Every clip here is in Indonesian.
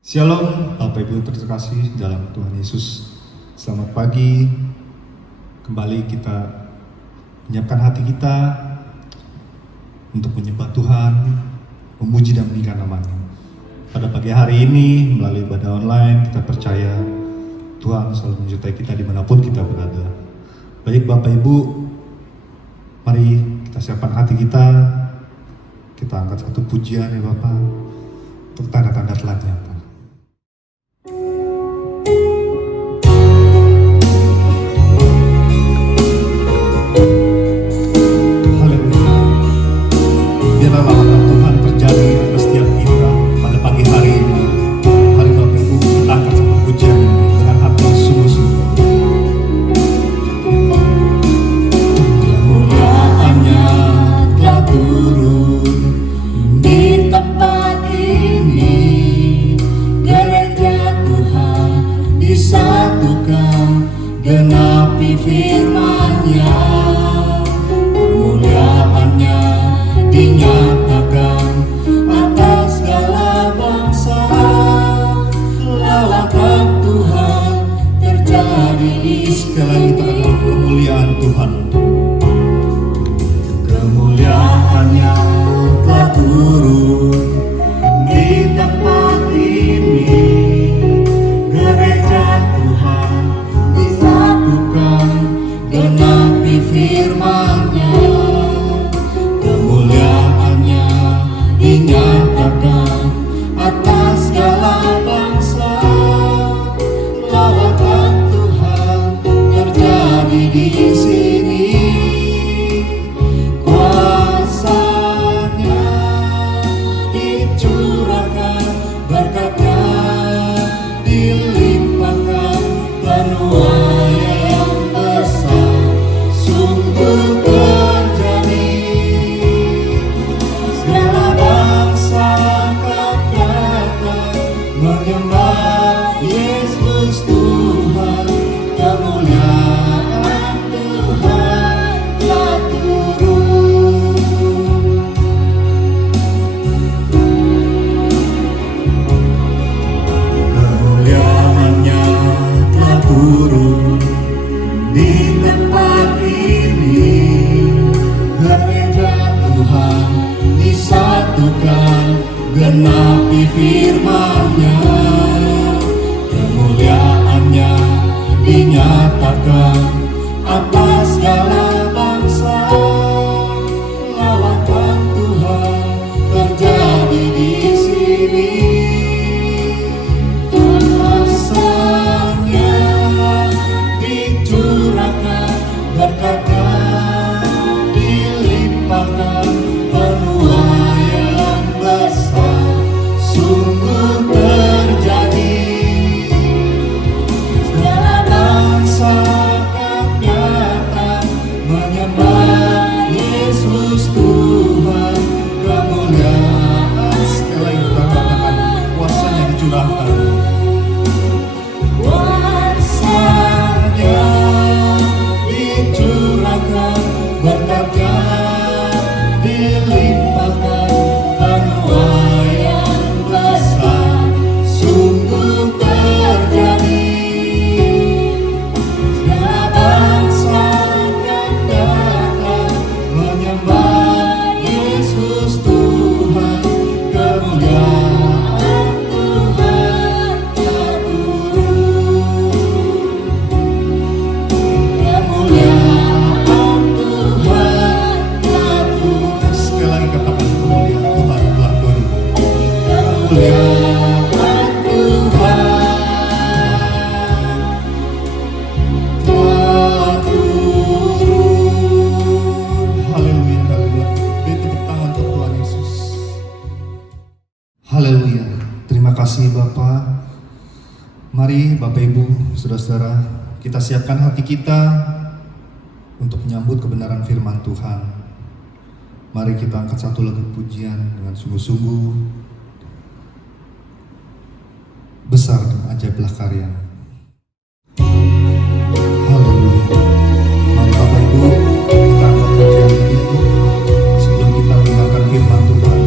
Shalom, Bapak Ibu terkasih dalam Tuhan Yesus. Selamat pagi. Kembali kita menyiapkan hati kita untuk menyembah Tuhan, memuji dan meninggikan nama-Nya. Pada pagi hari ini melalui ibadah online, kita percaya Tuhan selalu menyertai kita dimanapun kita berada. Baik Bapak Ibu, mari kita siapkan hati kita. Kita angkat satu pujian ya Bapak, untuk tanda-tanda telah nyata. Genapi firman-Nya, kemuliaan-Nya dinyatakan atas segala bangsa. Lawatan Tuhan terjadi di sekali kita adalah kemuliaan Tuhan. Kemuliaan-Nya telah turun di tempat ini. Gereja Tuhan disatukan, genapi firman-Nya, kemuliaan-Nya dinyatakan atas segala bangsa. Lawatan Tuhan terjadi di sini. Kuasa-Nya dicurahkan, berkat-Nya dilimpahkan, penuaian yang besar sungguh terjadi. Segala bangsa akan datang menyembah Yesus Tuhan. Kemuliaan Tuhan telah turun. Kemuliaan-Nya telah turun di tempat ini. Gereja Tuhan disatukan, genapi firman-Nya, kemuliaan-Nya dinyatakan atas segala bangsa. Lawatan Tuhan terjadi di sini. Kuasa-Nya dicurahkan, berkat-Nya dilimpahkan, penuaian besar sungguh terjadi. Segala bangsa akan datang menyembah Yesus Tuhan. Kemuliaan Sekali kita katakan kuasa-Nya dicurahkan. Kuasa-Nya dicurahkan, berkat-Nya dilimpahkan, penuaian besar sungguh terjadi. Segala bangsa akan datang menyembah Yesus Tuhan. Kemuliaan Tuhan telah turun. Kemuliaan Tuhan telah turun. Sekali lagi katakan kemuliaan Tuhan telah turun. Kemuliaan Tuhan telah turun. Haleluya, haleluya. Beri tepuk tangan untuk Tuhan Yesus. Haleluya. Terima kasih Bapak. Mari Bapak Ibu, Saudara-saudara, kita siapkan hati kita untuk menyambut kebenaran firman Tuhan. Mari kita angkat satu lagu pujian dengan sungguh-sungguh. Besar dan ajaiblah karya. Haleluya. Mari Bapak Ibu, kita angkat pujian ini sebelum kita mendengarkan firman Tuhan.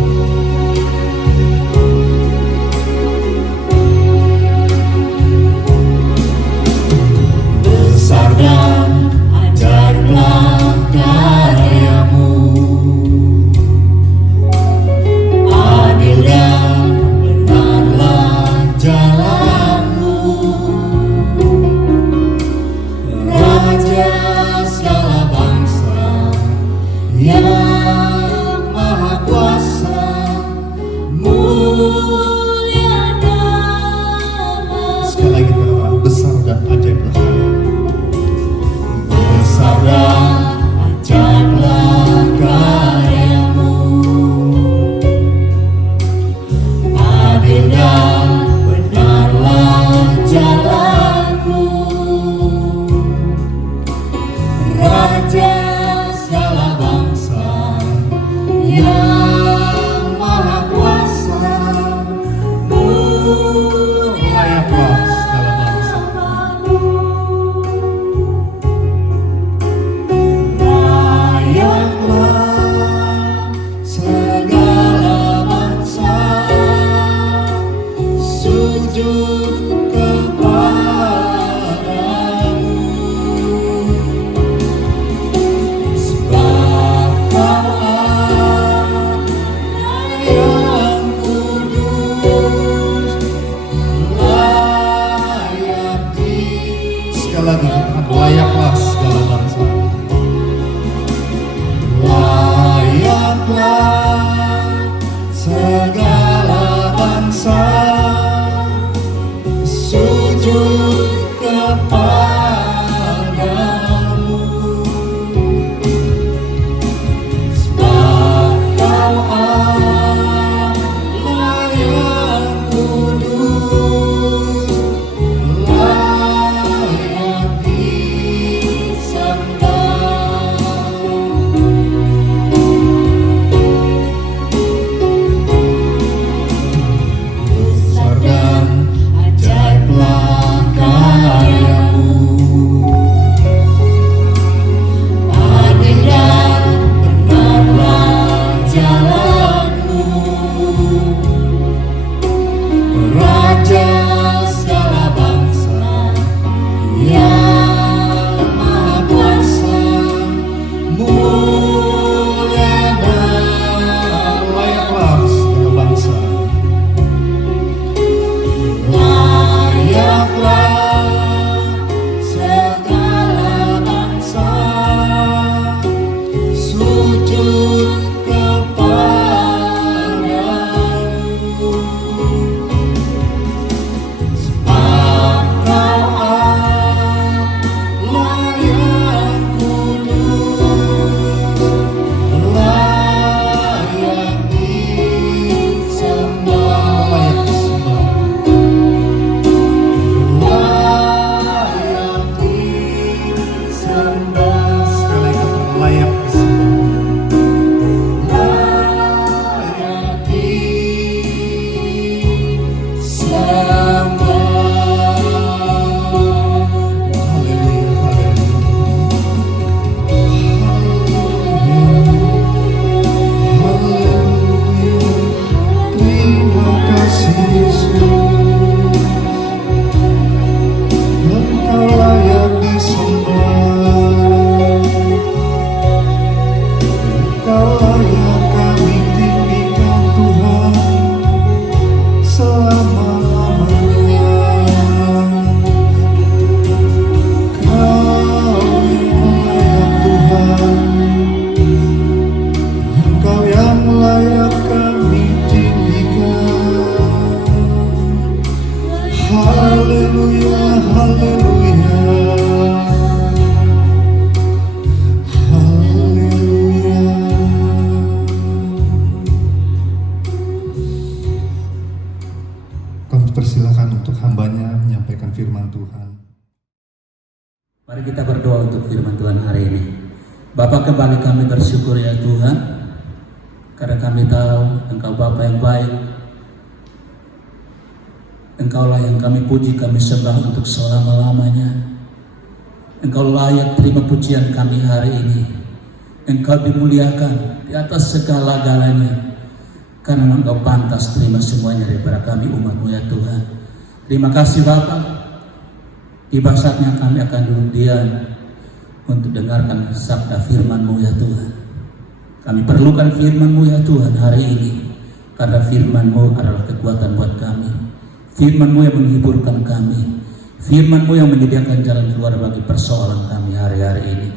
sujud kepadamu, sebab Kau Allah yang kudus, layak disembah, layak disembah, Sekali kata layak disembah. layak disembah. Haleluya, haleluya. Terima kasih Yesus, Engkau layak disembah, Engkau layak kami tinggikan Tuhan selama-lamanya. Engkau yang layak kami tinggikan. Haleluya, haleluya, haleluya. Kami persilakan untuk hambanya menyampaikan firman Tuhan. Mari kita berdoa untuk firman Tuhan hari ini. Bapa, kembali kami bersyukur ya Tuhan, karena kami tahu Engkau Bapa yang baik. Engkaulah yang kami puji, kami sembah untuk selama-lamanya. Engkau layak terima pujian kami hari ini. Engkau dimuliakan di atas segala-galanya, karena Engkau pantas terima semuanya daripada kami umat-Mu ya Tuhan. Terima kasih Bapa. Tiba saatnya kami akan duduk diam untuk dengarkan sabda firman-Mu ya Tuhan. Kami perlukan firman-Mu ya Tuhan hari ini, karena firman-Mu adalah kekuatan buat kami. Firman-Mu yang menghiburkan kami, firman-Mu yang menyediakan jalan keluar bagi persoalan kami hari-hari ini.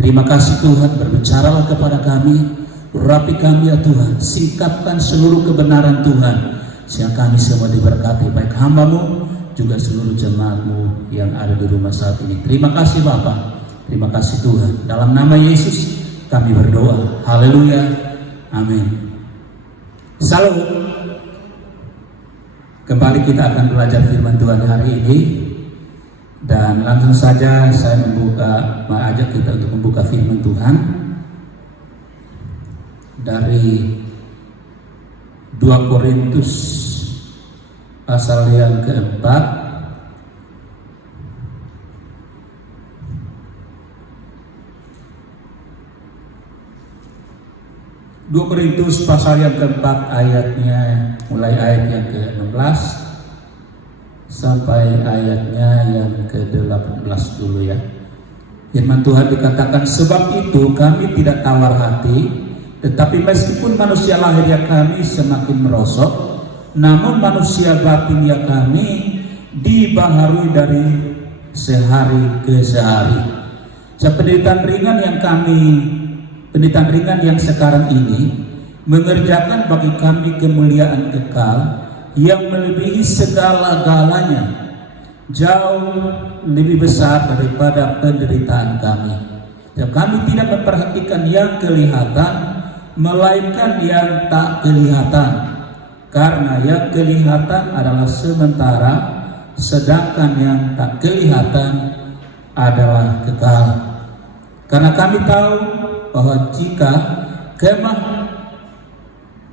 Terima kasih Tuhan, berbicaralah kepada kami, urapi kami ya Tuhan, singkapkan seluruh kebenaran Tuhan, sehingga kami semua diberkati, baik hamba-Mu juga seluruh jemaat-Mu yang ada di rumah saat ini. Terima kasih Bapa, terima kasih Tuhan. Dalam nama Yesus kami berdoa. Haleluya, amin. Salam. Kembali kita akan belajar firman Tuhan hari ini, dan langsung saja saya mengajak kita untuk membuka firman Tuhan dari 2 Korintus pasal yang keempat. 2 Korintus pasal yang keempat, ayatnya mulai ayat yang ke-16 sampai ayatnya yang ke-18 dulu ya. Firman Tuhan dikatakan, sebab itu kami tidak tawar hati, tetapi meskipun manusia lahiriah kami semakin merosot, namun manusia batinia kami dibaharui dari sehari ke sehari. Penderitaan ringan yang sekarang ini mengerjakan bagi kami kemuliaan kekal yang melebihi segala-galanya, jauh lebih besar daripada penderitaan kami. Dan kami tidak memperhatikan yang kelihatan, melainkan yang tak kelihatan, karena yang kelihatan adalah sementara, sedangkan yang tak kelihatan adalah kekal. Karena kami tahu bahwa jika kemah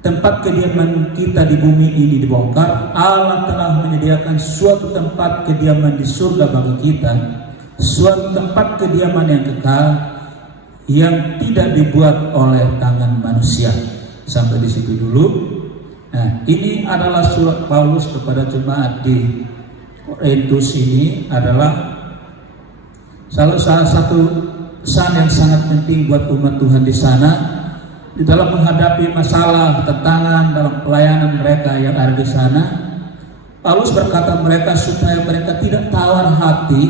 tempat kediaman kita di bumi ini dibongkar, Allah telah menyediakan suatu tempat kediaman di surga bagi kita, suatu tempat kediaman yang kekal yang tidak dibuat oleh tangan manusia. Sampai di situ dulu. Nah, ini adalah surat Paulus kepada jemaat di Korintus. Ini adalah salah satu pesan yang sangat penting buat umat Tuhan di sana, di dalam menghadapi masalah, tantangan dalam pelayanan mereka yang ada di sana. Paulus berkata mereka supaya mereka tidak tawar hati,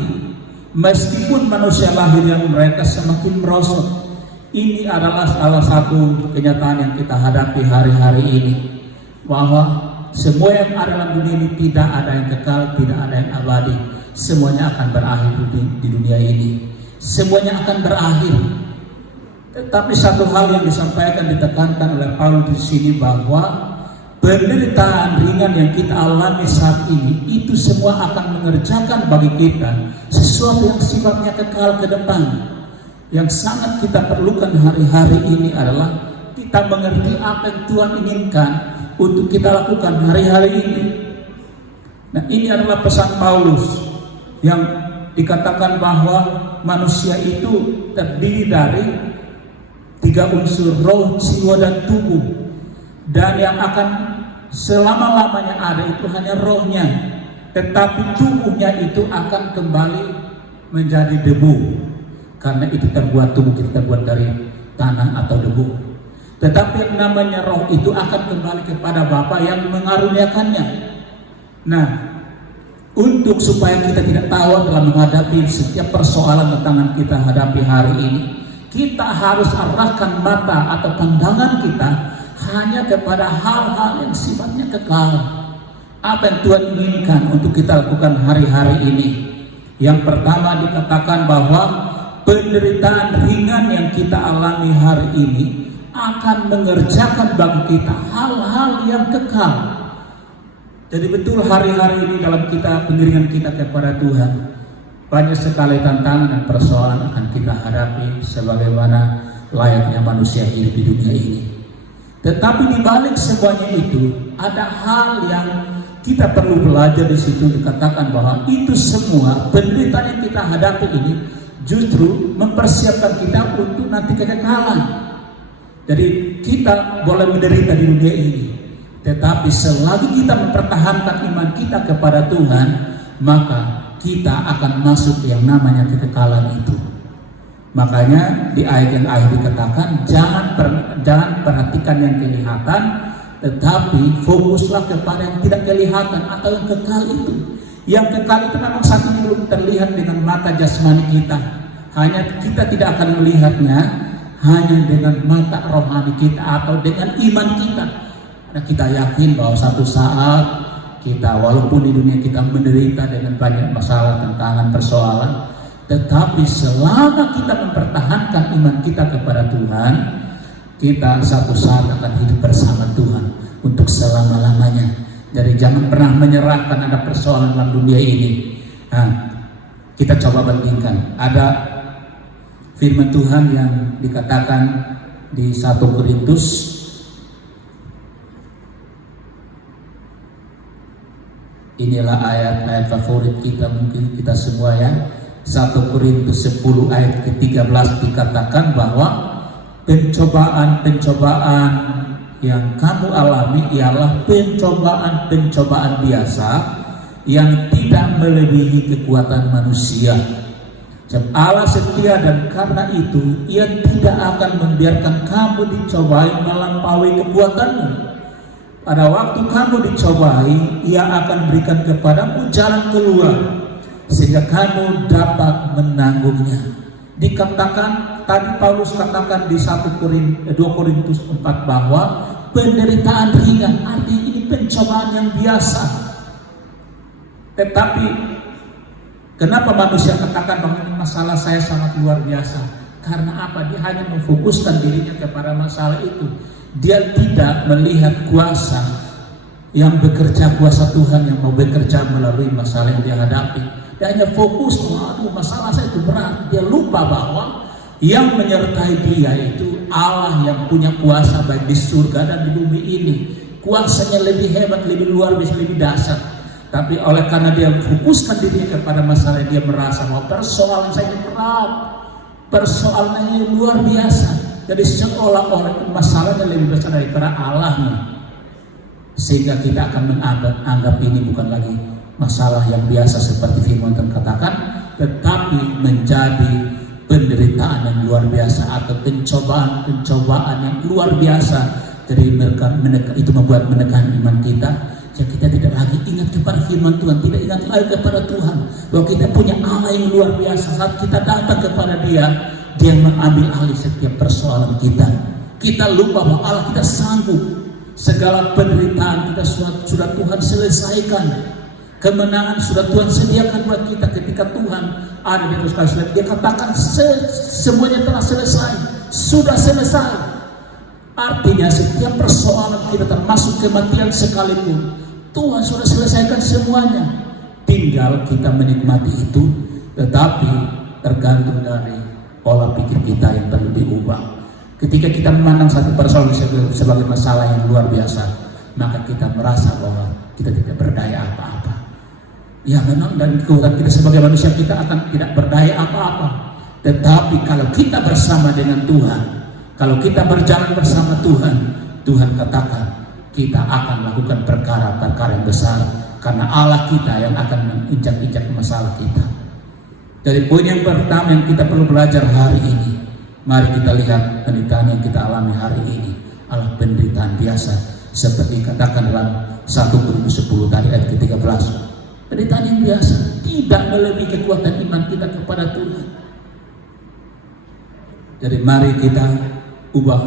meskipun manusia lahir yang mereka semakin merosot. Ini adalah salah satu kenyataan yang kita hadapi hari-hari ini, bahwa semua yang ada dalam dunia ini tidak ada yang kekal, tidak ada yang abadi. Semuanya akan berakhir di dunia ini. Semuanya akan berakhir. Tetapi satu hal yang disampaikan, ditekankan oleh Paulus di sini, bahwa penderitaan ringan yang kita alami saat ini itu semua akan mengerjakan bagi kita sesuatu yang sifatnya kekal ke depan. Yang sangat kita perlukan hari-hari ini adalah kita mengerti apa yang Tuhan inginkan untuk kita lakukan hari-hari ini. Nah, ini adalah pesan Paulus yang dikatakan bahwa manusia itu terdiri dari 3 unsur, roh, jiwa, dan tubuh. Dan yang akan selama-lamanya ada itu hanya rohnya, tetapi tubuhnya itu akan kembali menjadi debu. Karena itu tubuh kita terbuat dari tanah atau debu. Tetapi yang namanya roh itu akan kembali kepada Bapa yang mengaruniakannya. Nah, untuk supaya kita tidak tahu dalam menghadapi setiap persoalan yang kita hadapi hari ini, kita harus arahkan mata atau pandangan kita hanya kepada hal-hal yang sifatnya kekal. Apa yang Tuhan inginkan untuk kita lakukan hari-hari ini? Yang pertama dikatakan bahwa penderitaan ringan yang kita alami hari ini akan mengerjakan bagi kita hal-hal yang kekal. Jadi betul hari-hari ini dalam kita pengiringan kita kepada Tuhan, banyak sekali tantangan dan persoalan akan kita hadapi sebagaimana layaknya manusia hidup di dunia ini. Tetapi di balik semuanya itu ada hal yang kita perlu belajar di situ. Dikatakan bahwa itu semua penderitaan yang kita hadapi ini justru mempersiapkan kita untuk nanti kekekalan. Jadi kita boleh menderita di dunia ini, tetapi selagi kita mempertahankan iman kita kepada Tuhan, maka kita akan masuk yang namanya kekekalan itu. Makanya di ayat yang akhir dikatakan jangan perhatikan yang kelihatan, tetapi fokuslah kepada yang tidak kelihatan atau yang kekal itu. Yang kekal itu memang saat ini belum terlihat dengan mata jasmani kita. Hanya kita tidak akan melihatnya hanya dengan mata rohani kita atau dengan iman kita. Nah, kita yakin bahwa satu saat kita walaupun di dunia kita menderita dengan banyak masalah, tantangan, persoalan, tetapi selama kita mempertahankan iman kita kepada Tuhan, kita satu saat akan hidup bersama Tuhan untuk selama-lamanya. Jadi jangan pernah menyerahkan ada persoalan dalam dunia ini. Nah, kita coba bandingkan. Ada firman Tuhan yang dikatakan di 1 Korintus inilah ayat-ayat favorit kita, mungkin kita semua ya. 1 Korintus 10 ayat ke-13 dikatakan bahwa pencobaan-pencobaan yang kamu alami ialah pencobaan-pencobaan biasa yang tidak melebihi kekuatan manusia. Allah setia dan karena itu Ia tidak akan membiarkan kamu dicobai melampaui kekuatanmu. Pada waktu kamu dicobai, Ia akan berikan kepadamu jalan keluar sehingga kamu dapat menanggungnya. Dikatakan tadi Paulus katakan di 2 Korintus 4 bahwa penderitaan ringan artinya ini pencobaan yang biasa. Tetapi kenapa manusia katakan bahwa masalah saya sangat luar biasa? Karena apa? Dia hanya memfokuskan dirinya kepada masalah itu. Dia tidak melihat kuasa yang bekerja, kuasa Tuhan yang mau bekerja melalui masalah yang dia hadapi. Dia hanya fokus, masalah saya itu berat. Dia lupa bahwa yang menyertai dia itu Allah yang punya kuasa baik di surga dan di bumi ini. Kuasanya lebih hebat, lebih luar biasa, lebih dahsyat. Tapi oleh karena dia fokuskan dirinya kepada masalah, dia merasa bahwa persoalan saya berat, persoalannya luar biasa. Jadi seolah-olah masalahnya lebih besar daripada Allahnya, sehingga kita akan menganggap ini bukan lagi masalah yang biasa seperti firman Tuhan katakan, tetapi menjadi penderitaan yang luar biasa atau pencobaan yang luar biasa. Jadi itu membuat menekan iman kita. Ya, kita tidak lagi ingat kepada firman Tuhan, tidak ingat lagi kepada Tuhan bahwa kita punya Allah yang luar biasa. Saat kita datang kepada Dia Dia mengambil alih setiap persoalan kita. Kita lupa bahwa Allah kita sanggup. Segala penderitaan kita sudah Tuhan selesaikan. Kemenangan sudah Tuhan sediakan buat kita ketika Tuhan ada di atas kayu salib. Dia katakan semuanya telah selesai, sudah selesai. Artinya setiap persoalan kita termasuk kematian sekalipun Tuhan sudah selesaikan semuanya. Tinggal kita menikmati itu, tetapi tergantung dari pola pikir kita yang perlu diubah. Ketika kita memandang satu persoalan sebagai masalah yang luar biasa, maka kita merasa bahwa kita tidak berdaya apa-apa. Ya memang dan kekuatan kita sebagai manusia kita akan tidak berdaya apa-apa. Tetapi kalau kita bersama dengan Tuhan, kalau kita berjalan bersama Tuhan, Tuhan katakan kita akan melakukan perkara-perkara yang besar, karena Allah kita yang akan menginjak-injak masalah kita. Dari poin yang pertama yang kita perlu belajar hari ini, mari kita lihat penderitaan yang kita alami hari ini adalah penderitaan biasa, seperti katakan dalam 1 Korintus 10 tadi ayat ke-13. Penderitaan yang biasa, tidak melebihi kekuatan iman kita kepada Tuhan. Jadi mari kita ubah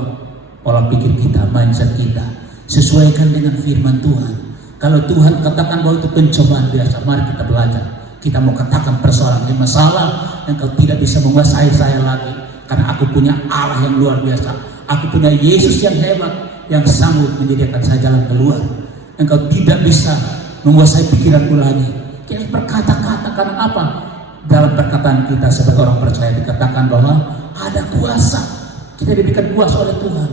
pola pikir kita, mindset kita, sesuaikan dengan firman Tuhan. Kalau Tuhan katakan bahwa itu pencobaan biasa, mari kita belajar. Kita mau katakan persoalan ini masalah yang kau tidak bisa menguasai saya lagi, karena aku punya Allah yang luar biasa. Aku punya Yesus yang hebat, yang sanggup menyediakan saya jalan keluar. Engkau tidak bisa menguasai pikiranku lagi. Kita berkata-kata karena apa? Dalam perkataan kita sebagai orang percaya dikatakan bahwa ada kuasa. Kita diberikan kuasa oleh Tuhan.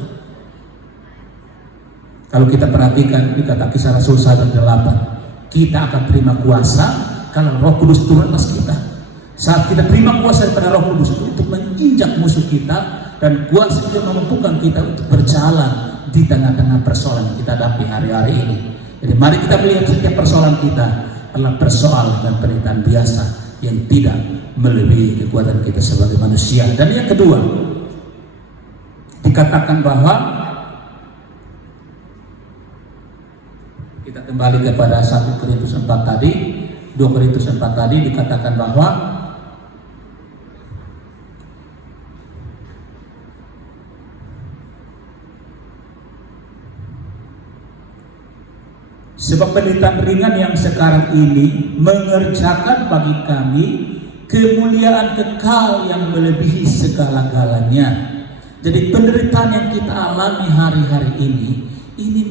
Kalau kita perhatikan di kata Kisah Rasul 1:8, kita akan terima kuasa kalau Roh Kudus turun atas kita. Saat kita terima kuasa daripada Roh Kudus itu untuk menginjak musuh kita, dan kuasa itu memampukan kita untuk berjalan di tengah-tengah persoalan yang kita hadapi hari-hari ini. Jadi mari kita melihat setiap persoalan kita adalah persoalan dan penderitaan biasa yang tidak melebihi kekuatan kita sebagai manusia. Dan yang kedua, dikatakan bahwa kita kembali kepada 1 Korintus 4 tadi, 2 Korintus 4 tadi dikatakan bahwa sebab penderitaan ringan yang sekarang ini mengerjakan bagi kami kemuliaan kekal yang melebihi segala-galanya. Jadi penderitaan yang kita alami hari-hari ini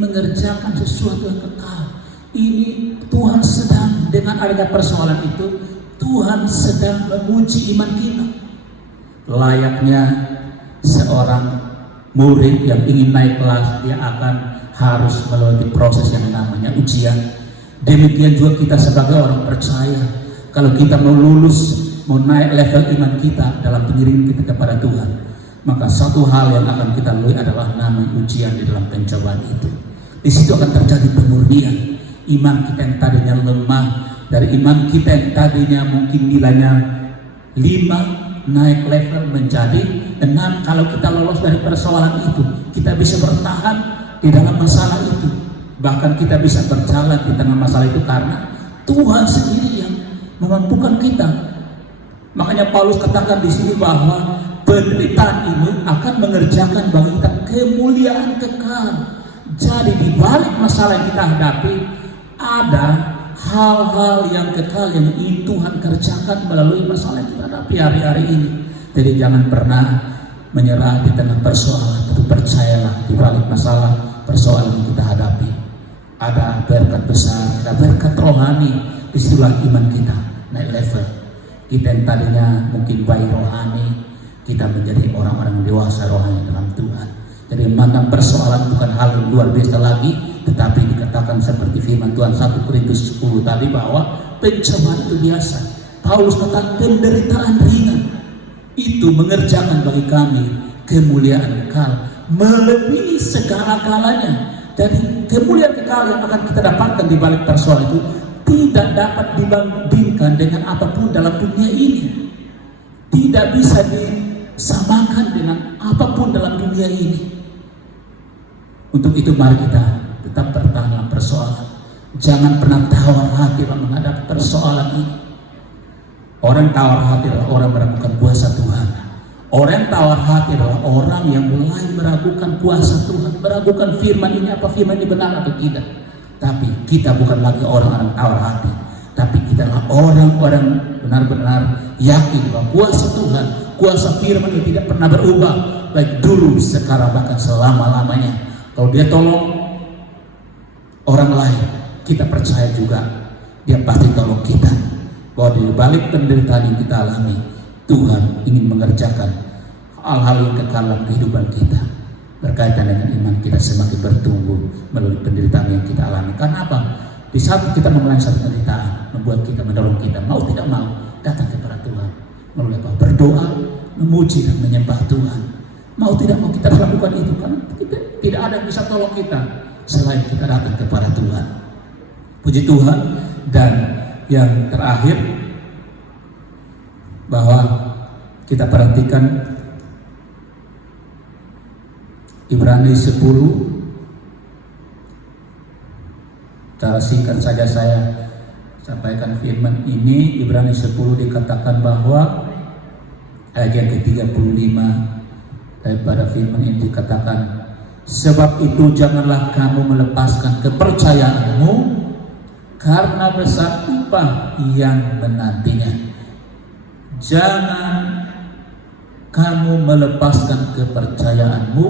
mengerjakan sesuatu yang kekal. Ini Tuhan sedang, dengan adanya persoalan itu, Tuhan sedang menguji iman kita. Layaknya seorang murid yang ingin naik kelas, dia akan harus melalui proses yang namanya ujian. Demikian juga kita sebagai orang percaya, kalau kita mau lulus, mau naik level iman kita dalam pengiringan kita kepada Tuhan, maka satu hal yang akan kita lalui adalah namanya ujian di dalam pencobaan itu. Di situ akan terjadi pemurnian. Iman kita yang tadinya lemah, dari iman kita yang tadinya mungkin nilainya 5, naik level menjadi 6. Kalau kita lolos dari persoalan itu, kita bisa bertahan di dalam masalah itu. Bahkan kita bisa berjalan di tengah masalah itu karena Tuhan sendiri yang memampukan kita. Makanya Paulus katakan di sini bahwa penderitaan ini akan mengerjakan bagi kita kemuliaan kekal. Jadi di balik masalah yang kita hadapi ada hal-hal yang kekal yang ingin Tuhan kerjakan melalui masalah yang kita hadapi hari-hari ini. Jadi jangan pernah menyerah di tengah persoalan, tapi percayalah di balik masalah persoalan yang kita hadapi ada berkat besar, ada berkat rohani. Disitulah iman kita naik level. Kita yang tadinya mungkin bayi rohani, kita menjadi orang-orang dewasa rohani dalam Tuhan. Jadi memandang persoalan bukan hal yang luar biasa lagi, tetapi dikatakan seperti firman Tuhan 1 Korintus 10 tadi bahwa pencobaan itu biasa. Paulus katakan penderitaan ringan itu mengerjakan bagi kami kemuliaan kekal melebihi segala-galanya. Jadi kemuliaan kekal yang akan kita dapatkan di balik persoalan itu tidak dapat dibandingkan dengan apapun dalam dunia ini. Tidak bisa disamakan dengan apapun dalam dunia ini. Untuk itu mari kita tetap bertahan dalam persoalan. Jangan pernah tawar hati dalam menghadapi persoalan ini. Orang tawar hati adalah orang meragukan kuasa Tuhan. Orang yang tawar hati adalah orang yang mulai meragukan kuasa Tuhan, meragukan firman ini, apa firman ini benar atau tidak. Tapi kita bukan lagi orang-orang tawar hati, tapi kita adalah orang-orang benar-benar yakin bahwa kuasa Tuhan, kuasa firman ini tidak pernah berubah, baik dulu, sekarang, bahkan selama-lamanya. Kalau dia tolong orang lain, kita percaya juga dia pasti tolong kita. Bahwa di balik penderitaan yang kita alami, Tuhan ingin mengerjakan hal-hal yang kekal dalam kehidupan kita, berkaitan dengan iman kita semakin bertumbuh melalui penderitaan yang kita alami. Karena apa? Di saat kita memulai satu penderitaan, membuat kita, mendorong kita mau tidak mau datang kepada Tuhan melalui apa? Berdoa, memuji dan menyembah Tuhan. Mau tidak mau kita lakukan itu, karena kita, tidak ada yang bisa tolong kita selain kita datang kepada Tuhan. Puji Tuhan. Dan yang terakhir, bahwa kita perhatikan Ibrani 10. Cara singkat saja saya sampaikan firman ini. Ibrani 10 dikatakan bahwa ayat yang ke-35 daripada firman ini dikatakan, sebab itu janganlah kamu melepaskan kepercayaanmu, karena besar upah yang menantinya. Jangan kamu melepaskan kepercayaanmu,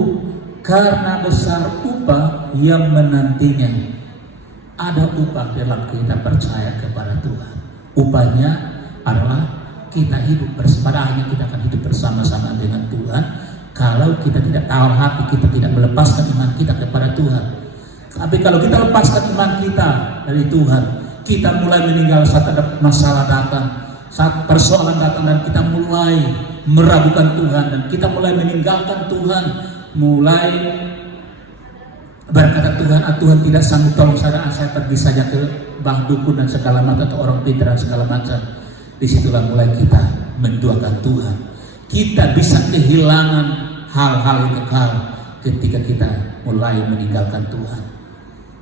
karena besar upah yang menantinya. Ada upah dalam kita percaya kepada Tuhan. Upahnya adalah kita hidup pada akhirnya kita akan hidup bersama-sama dengan Tuhan. Kalau kita tidak tahu hati, kita tidak melepaskan iman kita kepada Tuhan. Tapi kalau kita lepaskan iman kita dari Tuhan, kita mulai meninggal saat ada masalah datang, saat persoalan datang, dan kita mulai meragukan Tuhan, dan kita mulai meninggalkan Tuhan, mulai berkata Tuhan tidak sanggup, tolong saya pergi saja ke bang dukun dan segala macam, atau orang pintar dan segala macam. Disitulah mulai kita menduakan Tuhan. Kita bisa kehilangan hal-hal yang kekal ketika kita mulai meninggalkan Tuhan.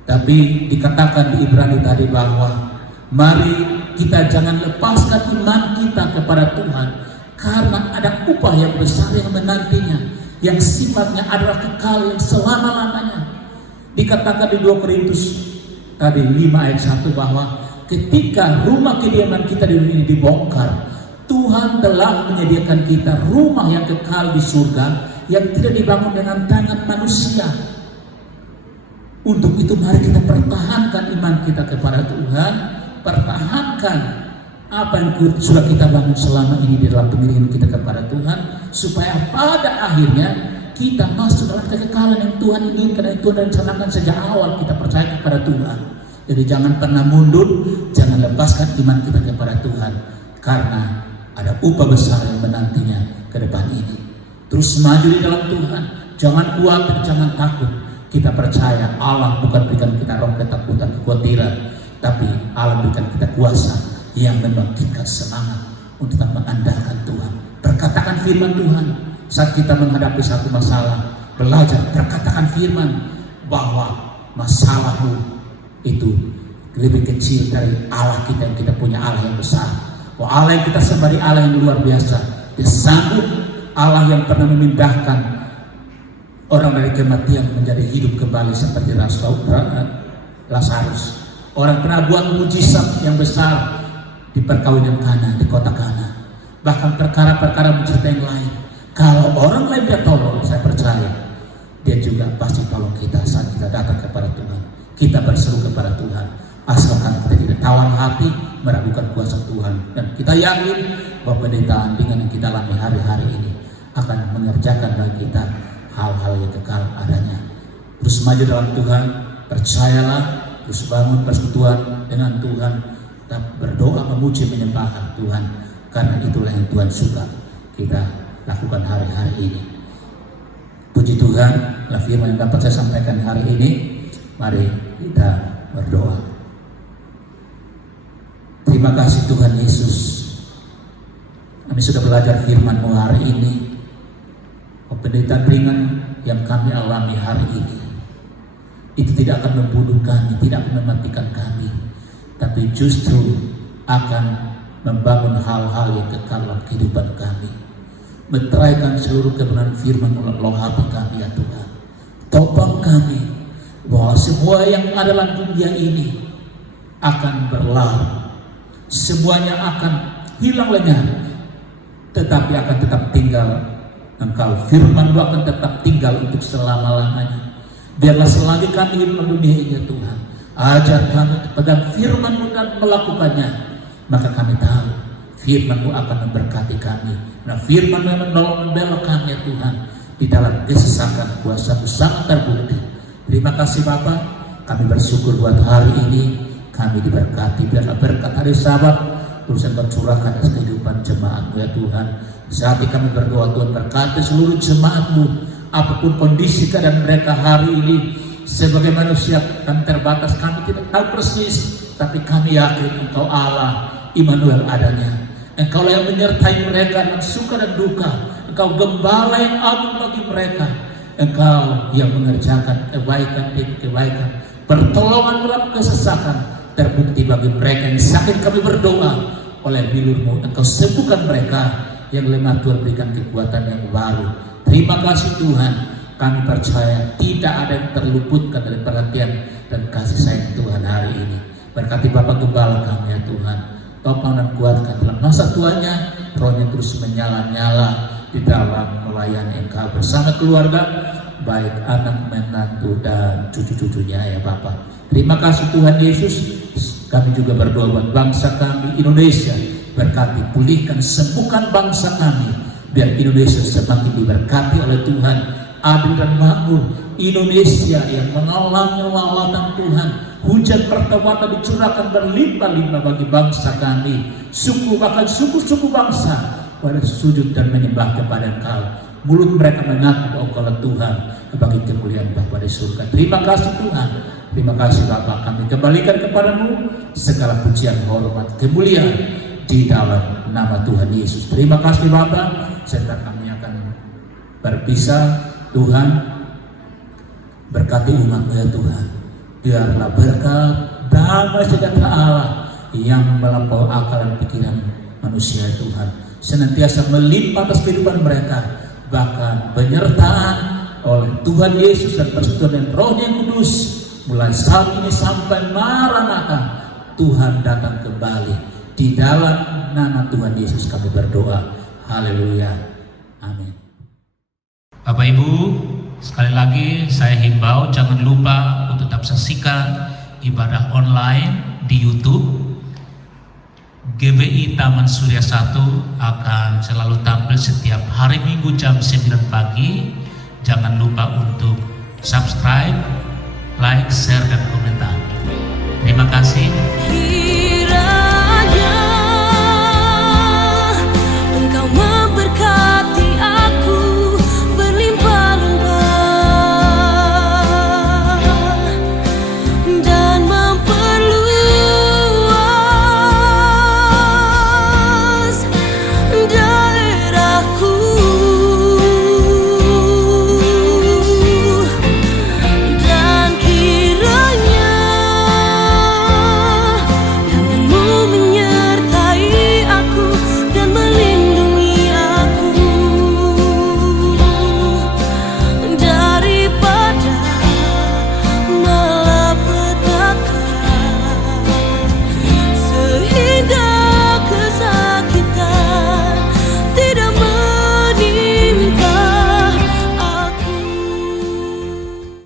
Tapi dikatakan di Ibrani tadi bahwa mari kita jangan lepaskan iman kita kepada Tuhan, karena ada upah yang besar yang menantinya, yang sifatnya adalah kekal, yang selama-lamanya. Dikatakan di 2 Korintus tadi 5 ayat 1 bahwa ketika rumah kediaman kita di dunia ini dibongkar, Tuhan telah menyediakan kita rumah yang kekal di surga, yang tidak dibangun dengan tangan manusia. Untuk itu mari kita pertahankan iman kita kepada Tuhan, pertahankan apa yang sudah kita bangun selama ini di dalam pengiringan kita kepada Tuhan, supaya pada akhirnya kita masuk dalam kekekalan yang Tuhan inginkan, yang Tuhan rencanakan sejak awal kita percaya kepada Tuhan. Jadi jangan pernah mundur, jangan lepaskan iman kita kepada Tuhan, karena ada upah besar yang menantinya ke depan ini. Terus maju di dalam Tuhan, jangan khawatir, jangan takut. Kita percaya Allah bukan berikan kita roh ketakutan, kekhawatiran, tapi Allah berikan kita kuasa yang membangkitkan semangat untuk tetap mengandalkan Tuhan. Perkatakan firman Tuhan saat kita menghadapi satu masalah. Belajar, perkatakan firman bahwa masalahmu itu lebih kecil dari Allah kita, yang kita punya Allah yang besar. Bahwa Allah yang kita sembah Allah yang luar biasa. Dia sanggup, Allah yang pernah memindahkan orang dari kematian menjadi hidup kembali seperti Lazarus. Orang pernah buat mujizat yang besar di perkawinan Kana, di kota Kana. Bahkan perkara-perkara mujizat yang lain. Kalau orang lain dia tolong, saya percaya dia juga pasti tolong kita saat kita datang kepada Tuhan. Kita berseru kepada Tuhan, asalkan kita tidak tawar hati meragukan kuasa Tuhan, dan kita yakin bahwa penderitaan dengan yang kita alami hari-hari ini akan mengerjakan bagi kita hal-hal yang kekal adanya. Terus maju dalam Tuhan, percayalah, terus bangun persekutuan dengan Tuhan, dan berdoa, memuji, menyembah Tuhan, karena itulah yang Tuhan suka kita lakukan hari-hari ini. Puji Tuhan, lah firman yang dapat saya sampaikan hari ini. Mari kita berdoa. Terima kasih Tuhan Yesus, kami sudah belajar firman-Mu hari ini. Penderitaan ringan yang kami alami hari ini itu tidak akan membunuh kami, tidak akan mematikan kami, tapi justru akan membangun hal-hal yang kekal dalam kehidupan kami. meteraikan seluruh kebenaran firman melalui hati kami ya Tuhan. Topang kami bahwa semua yang ada dalam dunia ini akan berlalu, semuanya akan hilang lenyap, tetapi akan tetap tinggal Engkau. Firman-Mu akan tetap tinggal untuk selama-lamanya. Biarlah selagi kami hidup di dunia ini ya Tuhan, ajar kami pegang firman-Mu dan melakukannya, maka kami tahu firman-Mu akan memberkati kami. Nah, firman-Mu yang menolong membela kami ya Tuhan di dalam kesesakan. Kuasa-Mu sangat terbukti. Terima kasih Bapa, kami bersyukur buat hari ini kami diberkati. Biarlah berkat hari Sabat terus Engkau curahkan atas kehidupan jemaat-Mu ya Tuhan. Saat ini kami berdoa Tuhan, berkati seluruh jemaat-Mu, apapun kondisi keadaan mereka hari ini. Sebagai manusia kami terbatas, kami tidak tahu persis, tapi kami yakin Engkau Allah Immanuel adanya. Engkau lah yang menyertai mereka dalam suka dan duka. Engkau gembala yang agung bagi mereka. Engkau yang mengerjakan kebaikan demi kebaikan, pertolongan dalam kesesakan terbukti bagi mereka yang sakit. Kami berdoa oleh bilur-Mu, Engkau sembuhkan mereka. Yang lemah Tuhan berikan kekuatan yang baru. Terima kasih Tuhan, kami percaya tidak ada yang terluputkan dari perhatian dan kasih sayang Tuhan hari ini. Berkati Bapak Gembala kami ya Tuhan, topang dan kuatkan dalam masa tuanya, rohnya terus menyala-nyala di dalam melayani Engkau bersama keluarga, baik anak, menantu dan cucu-cucunya ya Bapak. Terima kasih Tuhan Yesus. Kami juga berdoa buat bangsa kami Indonesia. Berkati, pulihkan, sembuhkan bangsa kami, biar Indonesia semakin diberkati oleh Tuhan, adil dan makmur. Indonesia yang mengalami lawatan Tuhan, hujan pertobatan dicurahkan berlimpah-limpah bagi bangsa kami. Suku, bahkan suku-suku bangsa pada sujud dan menyembah kepada Engkau. Mulut mereka mengaku bahwa Engkau Tuhan, bagi kemuliaan Bapa di surga. Terima kasih Tuhan. Terima kasih Bapa, kami kembalikan kepadamu segala pujian, hormat, kemuliaan di dalam nama Tuhan Yesus. Terima kasih Bapa. Serta kami akan berpisah. Tuhan, berkati umat-Mu ya Tuhan. Biarlah berkat damai sejahtera Allah yang melampaui akal dan pikiran manusia ya Tuhan senantiasa melimpah atas kehidupan mereka, bahkan penyertaan oleh Tuhan Yesus dan persetujuan Roh-Nya yang kudus mulai saat ini sampai Maranatha. Tuhan datang kembali. Di dalam nama Tuhan Yesus kami berdoa. Haleluya. Amin. Bapak Ibu, sekali lagi saya himbau jangan lupa untuk tetap saksikan ibadah online di YouTube. GBI Taman Surya 1 akan selalu tampil setiap hari Minggu jam 9 pagi. Jangan lupa untuk subscribe, like, share, dan komentar. Terima kasih.